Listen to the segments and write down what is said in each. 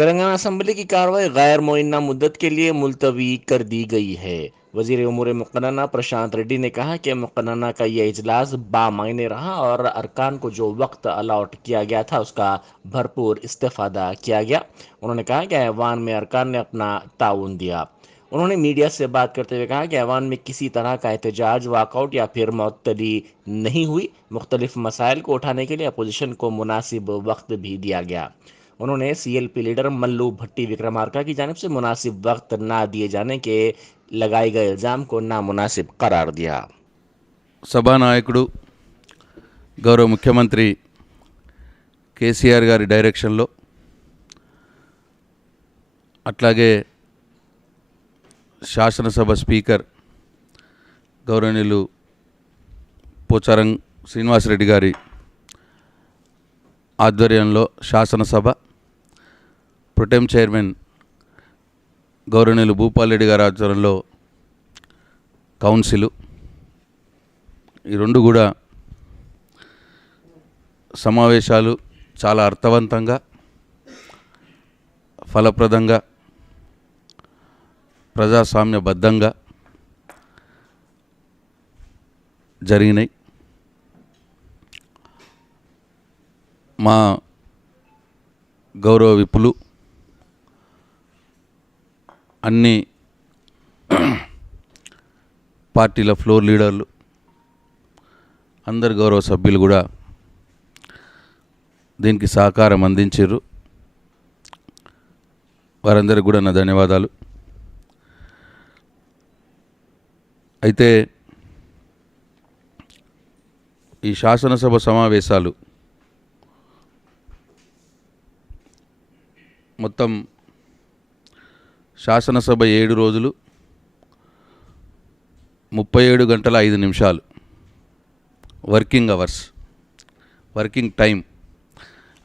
Telangana assembly की कार्रवाई गैर मुअय्यना मुद्दत के लिए मुलतवी कर दी गई है। वजीर उमूर मुक़न्नना प्रशांत रेड्डी ने कहा कि मुक़न्नना का यह इजलास बामायने रहा और अरकान को जो वक्त अलाट किया गया था उसका भरपूर इस्तेफादा किया गया। उन्होंने कहा कि ऐवान में अरकान ने अपना ताउन दिया। उन्होंने मीडिया से बात करते हुए कहा कि ऐवान में किसी तरह का एहतजाज, वाकआउट या फिर मुअत्तली नहीं हुई। मुख्तलिफ मसाइल को उठाने के लिए अपोजिशन को मुनासिब वक्त भी दिया गया। उन्होंने सीएलपी लीडर मल्लू भट्टी विक्रमार्का की जानिब से मुनासिब वक्त ना दिए जाने के लगाए गए इल्ज़ाम को नामुनासिब करार दिया। సభానాయకుడు గౌరవ ముఖ్యమంత్రి కేసీఆర్ గారి డైరెక్షన్లో అట్లాగే శాసనసభ స్పీకర్ గౌరవనీయులు పోచారం శ్రీనివాసరెడ్డి గారి ఆధ్వర్యంలో శాసనసభ ప్రొటెం చైర్మన్ గౌరవనీయులు భూపాల్ రెడ్డి గారి ఆధ్వర్యంలో కౌన్సిలు ఈ రెండు కూడా సమావేశాలు చాలా అర్థవంతంగా ఫలప్రదంగా ప్రజాస్వామ్యబద్ధంగా జరిగినాయి. మా గౌరవ విప్పులు అన్ని పార్టీల ఫ్లోర్ లీడర్లు అందరు గౌరవ సభ్యులు కూడా దీనికి సహకారం అందించారు. వారందరికీ కూడా నా ధన్యవాదాలు. అయితే ఈ శాసనసభ సమావేశాలు మొత్తం శాసనసభ 7 రోజులు 37 గంటల 5 నిమిషాలు వర్కింగ్ అవర్స్, వర్కింగ్ టైం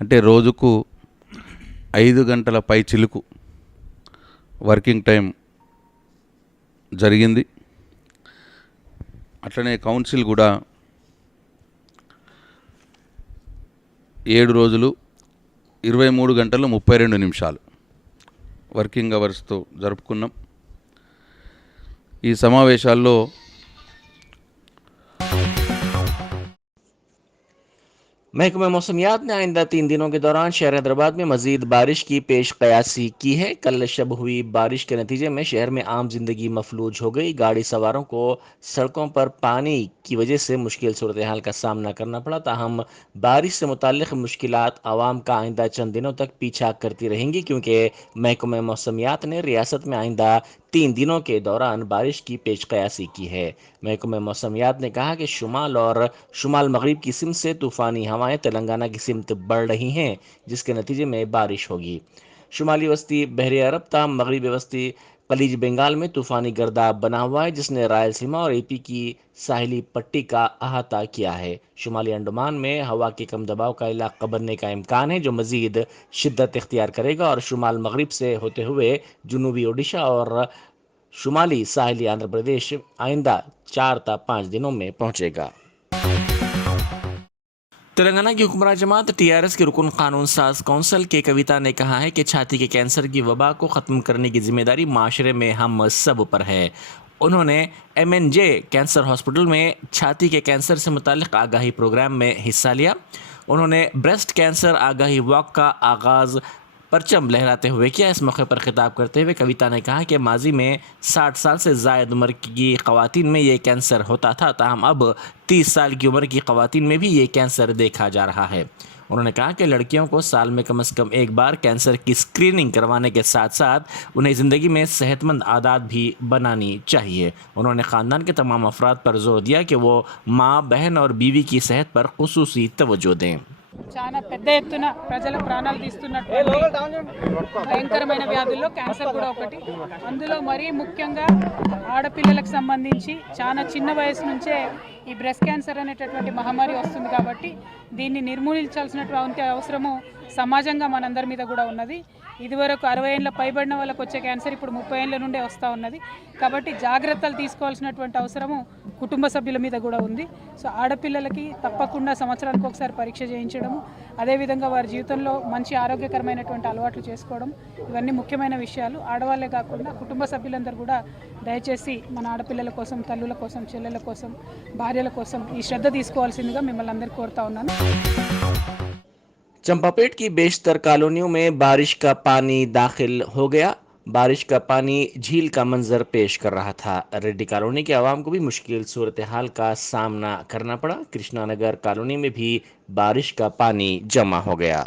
అంటే రోజుకు 5 గంటల పై చిలుకు వర్కింగ్ టైం జరిగింది. అట్లనే కౌన్సిల్ కూడా 7 రోజులు 23 గంటలు 32 నిమిషాలు వర్కింగ్ అవర్స్తో జరుపుకున్నాం. ఈ సమావేశాల్లో महकमा मौसमियात ने आइंदा 3 दिनों के दौरान शहर हैदराबाद में मजीद बारिश की पेश कयासी की है। कल शब हुई बारिश के नतीजे में शहर में आम जिंदगी मफलूज हो गई। गाड़ी सवारों को सड़कों पर पानी की वजह से मुश्किल सूरत हाल का सामना करना पड़ा। ताहम बारिश से मुताल्लिक मुश्किलात आवाम का आइंदा चंद दिनों तक पीछा करती रहेंगी, क्योंकि महकमा मौसमियात ने रियासत में आइंदा 3 दिनों के दौरान बारिश की पेश कयासी की है। महकमा मौसमियात ने कहा कि शुमाल और शुमाल मगरिब की सिमत से तूफ़ानी हवाएं तेलंगाना की सिमत बढ़ रही हैं, जिसके नतीजे में बारिश होगी। शुमाली वस्ती बहरे अरब ता मगरिबी वस्ती खलीज बंगाल में तूफ़ानी गर्दाब बना हुआ है, जिसने रायलसीमा और एपी की साहिली पट्टी का अहाता किया है। शुमाली अंडमान में हवा के कम दबाव का इलाका बनने का इम्कान है, जो मज़ीद शिद्दत इख्तियार करेगा और शुमाल मगरिब से होते हुए जनूबी ओडिशा और शुमाली साहिली आंध्र प्रदेश आइंदा 4 ता 5 दिनों में पहुंचेगा। तेलंगाना की हुक्मरान जमात टीआरएस के रुकन कानून साज कौंसल के कविता ने कहा है कि छाती के कैंसर की वबा को ख़त्म करने की जिम्मेदारी माशरे में हम सब पर है। उन्होंने MNJ कैंसर हॉस्पिटल में छाती के कैंसर से मुताल्लिक आगाही प्रोग्राम में हिस्सा लिया। उन्होंने ब्रेस्ट कैंसर आगाही वॉक का आगाज़ परचम लहराते हुए किया। इस मौके पर खिताब करते हुए कविता ने कहा कि माजी में 60 साल से ज़ायद उम्र की ख़वातीन में ये कैंसर होता था, ताहम अब 30 साल की उम्र की ख़वातीन में भी ये कैंसर देखा जा रहा है। उन्होंने कहा कि लड़कियों को साल में कम से कम एक बार कैंसर की स्क्रीनिंग करवाने के साथ साथ उन्हें ज़िंदगी में सेहतमंद आदत भी बनानी चाहिए। उन्होंने ख़ानदान के तमाम अफराद पर जोर दिया कि वो माँ, बहन और बीवी की सेहत पर खुसूसी तवज्जो दें। చాలా పెద్ద ఎత్తున ప్రజల ప్రాణాలు తీస్తున్నటువంటి భయంకరమైన వ్యాధుల్లో క్యాన్సర్ కూడా ఒకటి. అందులో మరీ ముఖ్యంగా ఆడపిల్లలకు సంబంధించి చాలా చిన్న వయసు నుంచే ఈ బ్రెస్ట్ క్యాన్సర్ అనేటటువంటి మహమ్మారి వస్తుంది. కాబట్టి దీన్ని నిర్మూలించాల్సినటువంటి అవసరము సమాజంగా మనందరి మీద కూడా ఉన్నది. ఇదివరకు 60 ఏళ్ళ పైబడిన వాళ్ళకి వచ్చే క్యాన్సర్ ఇప్పుడు 30 ఏళ్ళ నుండే వస్తూ ఉన్నది. కాబట్టి జాగ్రత్తలు తీసుకోవాల్సినటువంటి అవసరము కుటుంబ సభ్యుల మీద కూడా ఉంది. సో ఆడపిల్లలకి తప్పకుండా సంవత్సరానికి ఒకసారి పరీక్ష చేయించడము, అదేవిధంగా వారి జీవితంలో మంచి ఆరోగ్యకరమైనటువంటి అలవాట్లు చేసుకోవడం, ఇవన్నీ ముఖ్యమైన విషయాలు. ఆడవాళ్ళే కాకుండా కుటుంబ సభ్యులందరూ కూడా దయచేసి మన ఆడపిల్లల కోసం, తల్లుల కోసం, చెల్లెల కోసం, భార్యల కోసం ఈ శ్రద్ధ తీసుకోవాల్సిందిగా మిమ్మల్ని అందరికీ కోరుతా ఉన్నాను. चंपापेट की बेशतर कॉलोनियों में बारिश का पानी दाखिल हो गया। बारिश का पानी झील का मंजर पेश कर रहा था। रेड्डी कॉलोनी के आवाम को भी मुश्किल सूरत हाल का सामना करना पड़ा। कृष्णानगर कॉलोनी में भी बारिश का पानी जमा हो गया।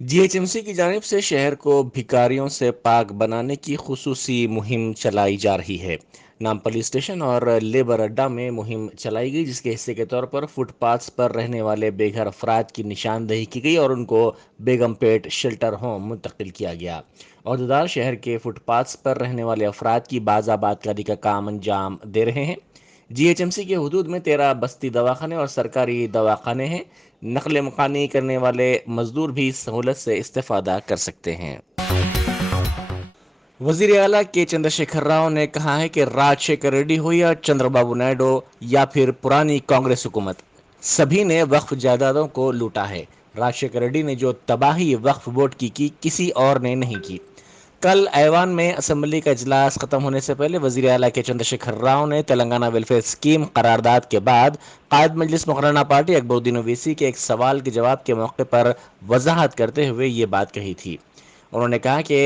जीएचएमसी की जानिब से शहर को भिखारियों से पाक बनाने की खुसूसी मुहिम चलाई जा रही है। नामपल्ली स्टेशन और लेबर अड्डा में मुहिम चलाई गई, जिसके हिस्से के तौर पर फुटपाथ्स पर रहने वाले बेघर अफराद की निशानदेही की गई और उनको बेगमपेट शेल्टर होम मुंतकिल किया गया। अहदेदार शहर के फुटपाथ्स पर रहने वाले अफराद की बाज़ाबादकारी का काम अंजाम दे रहे हैं। जीएचएमसी के हुदूद में 13 बस्ती दवाखाने और सरकारी दवाखाने हैं। नकल मकानी करने वाले मजदूर भी सहूलत से इस्तेफादा कर सकते हैं। वजीर आला के चंद्रशेखर राव ने कहा है कि राजशेखर रेड्डी हो या चंद्रबाबू नायडू या फिर पुरानी कांग्रेस हुकूमत, सभी ने वक्फ जायदादों को लूटा है। राजशेखर रेड्डी ने जो तबाही वक्फ बोर्ड की किसी और ने नहीं की। कल ऐवान में असम्बली का इजलास खत्म होने से पहले वजीर आला के चंद्रशेखर राव ने तेलंगाना वेलफेयर स्कीम करारदाद के बाद कायद मजलिस मुकर्रना पार्टी अकबरुद्दीन ओवैसी के एक सवाल के जवाब के मौके पर वजाहत करते हुए ये बात कही थी। उन्होंने कहा कि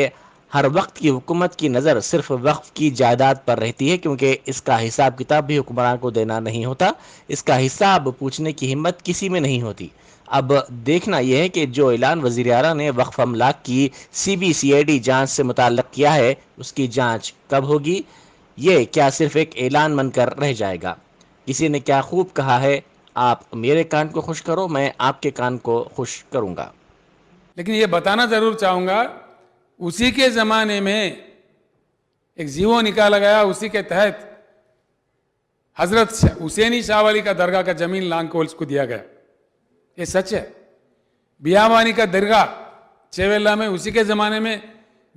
हर वक्त की हुकूमत की नज़र सिर्फ वक्फ की जायदाद पर रहती है, क्योंकि इसका हिसाब किताब भी हुक्मरान को देना नहीं होता। इसका हिसाब पूछने की हिम्मत किसी में नहीं होती। अब देखना यह है कि जो ऐलान वज़ीर आला ने वक्फ अमलाक की CBCID जांच से मुताल्लिक़ किया है, उसकी जांच कब होगी? ये क्या सिर्फ एक ऐलान बनकर रह जाएगा? किसी ने क्या खूब कहा है, आप मेरे कान को खुश करो, मैं आपके कान को खुश करूँगा। लेकिन ये बताना ज़रूर चाहूँगा, उसी के ज़माने में एक जीवो निकाला गया, उसी के तहत हज़रत हुसैनी शाह वाली का दरगाह का ज़मीन लांग को उसको दिया गया। ये सच है। बियावानी का दरगाह चेवेला में उसी के ज़माने में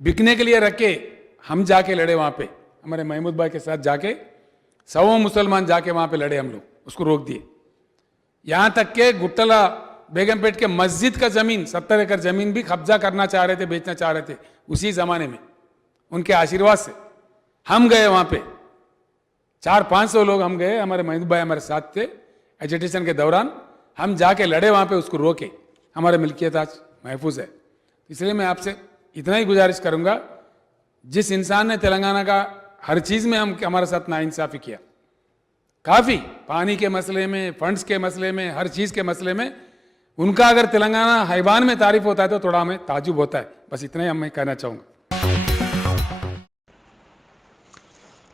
बिकने के लिए रखे, हम जाके लड़े वहाँ पे, हमारे महमूद भाई के साथ जाके 100 मुसलमान जाके वहाँ पे लड़े, हम लोग उसको रोक दिए। यहाँ तक के गुट्टला बेगमपेट के मस्जिद का ज़मीन 70 एकड़ ज़मीन भी कब्जा करना चाह रहे थे, बेचना चाह रहे थे उसी ज़माने में। उनके आशीर्वाद से हम गए वहाँ पे, 400-500 लोग हम गए, हमारे महमूद भाई हमारे साथ थे। एजिटेशन के दौरान हम जाके लड़े वहाँ पे, उसको रोके। हमारे मिल्कियत आज महफूज है। इसलिए मैं आपसे इतना ही गुजारिश करूँगा, जिस इंसान ने तेलंगाना का हर चीज़ में हमारे साथ नाइंसाफ़ी किया, काफ़ी पानी के मसले में, फंड्स के मसले में, हर चीज़ के मसले में, उनका अगर तेलंगाना हैवान में तारीफ होता है तो थोड़ा हमें ताजुब होता है। बस इतना ही मैं कहना चाहूँगा।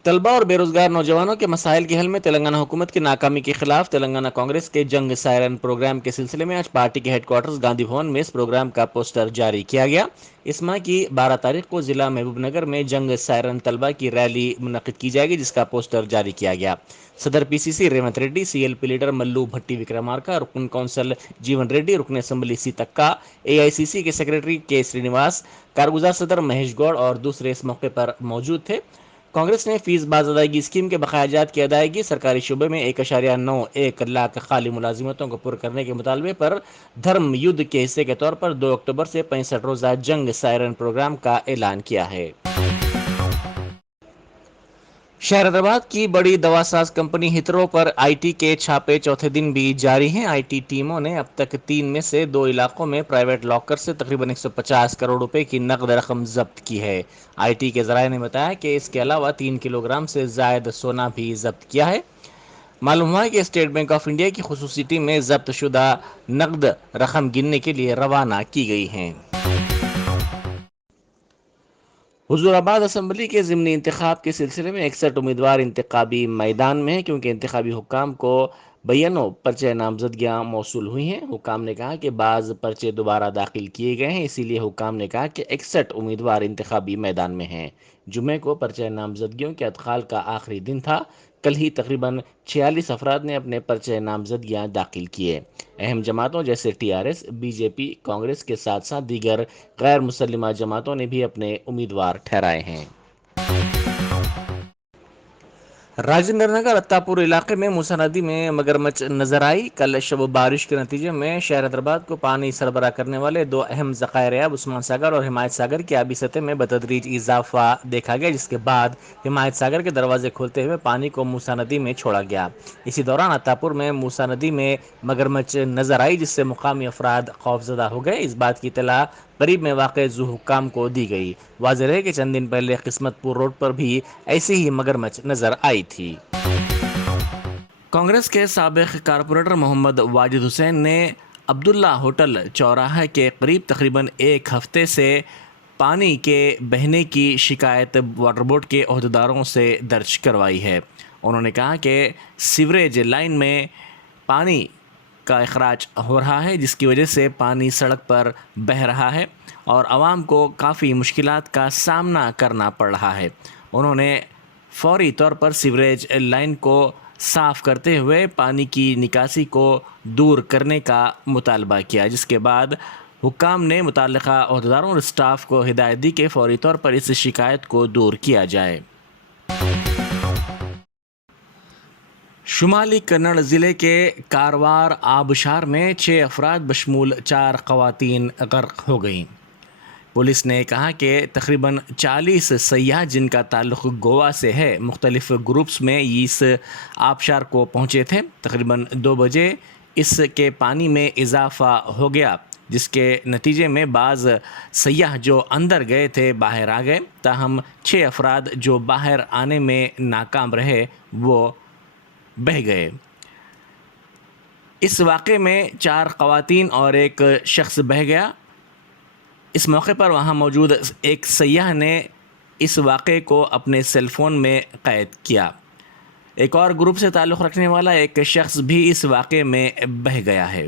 तलबा और बेरोजगार नौजवानों के मसाइल के हल में तेलंगाना हुकूमत की नाकामी के खिलाफ तेलंगाना कांग्रेस के जंग सायरन प्रोग्राम के सिलसिले में आज पार्टी के हेडक्वार्टर्स गांधी भवन में इस प्रोग्राम का पोस्टर जारी किया गया। इस माह की 12 तारीख को जिला महबूबनगर में जंग सायरन तलबा की रैली मुनक्किद की जाएगी, जिसका पोस्टर जारी किया गया। सदर PCC Revanth Reddy, CLP leader Mallu Bhatti Vikramarka, रुकन काउंसिल जीवन रेड्डी, रुकन असम्बली सीतक्का, AICC के सेक्रेटरी के श्रीनिवास, कारगुजार सदर महेश गौड़ और दूसरे इस मौके पर मौजूद थे। कांग्रेस ने फीस बाज अदायगी स्कीम के बकायाजात की अदायगी सरकारी शुबे में 1.91 लाख खाली मुलाजिमतों को पूरा करने के मुतालबे पर धर्म युद्ध के हिस्से के तौर पर 2 अक्टूबर से 65 रोजा जंग सायरन प्रोग्राम का ऐलान किया है। शहर हैदराबाद की बड़ी दवासाज कंपनी हितरो पर IT के छापे चौथे दिन भी जारी हैं। IT टीमों ने अब तक 3 में से 2 इलाकों में प्राइवेट लॉकर से तकरीबन 150 करोड़ रुपए की नकद रकम जब्त की है। IT के जराये ने बताया कि इसके अलावा 3 किलोग्राम से जायद सोना भी जब्त किया है। मालूम हुआ है कि स्टेट बैंक ऑफ इंडिया की खुसूसी टीम में जब्त शुदा नकद रकम गिनने के लिए रवाना की गई हैं। हुजूराबाद असम्बली के ज़िमनी इंतखाब के सिलसिले में 61 उम्मीदवार इंतखाबी मैदान में हैं, क्योंकि इंतखाबी हुक्काम को बयानों पर्चे नामजदगियाँ मौसूल हुई हैं। हुक्काम ने कहा कि बाज़ पर्चे दोबारा दाखिल किए गए हैं, इसीलिए हुक्काम ने कहा कि 61 उम्मीदवार इंतखाबी मैदान में हैं। जुमे को पर्चे नामजदगियों के अदखाल का आखिरी दिन था। کل ہی تقریباً 46 افراد نے اپنے پرچہ نامزدگیاں داخل کیے۔ اہم جماعتوں جیسے TRS، BJP، کانگریس کے ساتھ ساتھ دیگر غیر مسلمہ جماعتوں نے بھی اپنے امیدوار ٹھہرائے ہیں۔ راجندر نگر اتاپور علاقے میں موسیٰ ندی میں مگرمچھ نظر آئی۔ کل شب بارش کے نتیجے میں شہر حیدرآباد کو پانی سربراہ کرنے والے دو اہم ذخائر آب عثمان ساگر اور حمایت ساگر کی آبی سطح میں بتدریج اضافہ دیکھا گیا، جس کے بعد حمایت ساگر کے دروازے کھولتے ہوئے پانی کو موسیٰ ندی میں چھوڑا گیا۔ اسی دوران اتاپور میں موسیٰ ندی میں مگرمچھ نظر آئی، جس سے مقامی افراد خوفزدہ ہو گئے۔ اس بات کی اطلاع قریب میں واقع زو حکام کو دی گئی۔ واضح ہے کہ چند دن پہلے قسمت پور روڈ پر بھی ایسی ہی مگرمچھ نظر آئی تھی۔ کانگریس کے سابق کارپوریٹر محمد واجد حسین نے عبداللہ ہوٹل چوراہے کے قریب تقریباً ایک ہفتے سے پانی کے بہنے کی شکایت واٹر بورڈ کے عہدیداروں سے درج کروائی ہے۔ انہوں نے کہا کہ سیوریج لائن میں پانی کا اخراج ہو رہا ہے، جس کی وجہ سے پانی سڑک پر بہہ رہا ہے اور عوام کو کافی مشکلات کا سامنا کرنا پڑ رہا ہے۔ انہوں نے فوری طور پر سیوریج لائن کو صاف کرتے ہوئے پانی کی نکاسی کو دور کرنے کا مطالبہ کیا، جس کے بعد حکام نے متعلقہ عہدیداروں اور اسٹاف کو ہدایت دی کہ فوری طور پر اس شکایت کو دور کیا جائے۔ شمالی کنڑ ضلع کے کاروار آبشار میں 6 افراد بشمول 4 خواتین غرق ہو گئیں۔ پولیس نے کہا کہ تقریباً 40 سیاح جن کا تعلق گوا سے ہے، مختلف گروپس میں اس آبشار کو پہنچے تھے۔ تقریباً 2 بجے اس کے پانی میں اضافہ ہو گیا، جس کے نتیجے میں بعض سیاح جو اندر گئے تھے باہر آ گئے، تاہم 6 افراد جو باہر آنے میں ناکام رہے وہ بہہ گئے۔ اس واقعے میں 4 خواتین اور ایک شخص بہہ گیا۔ اس موقع پر وہاں موجود ایک سیاح نے اس واقعے کو اپنے سیل فون میں قید کیا۔ ایک اور گروپ سے تعلق رکھنے والا ایک شخص بھی اس واقعے میں بہہ گیا ہے۔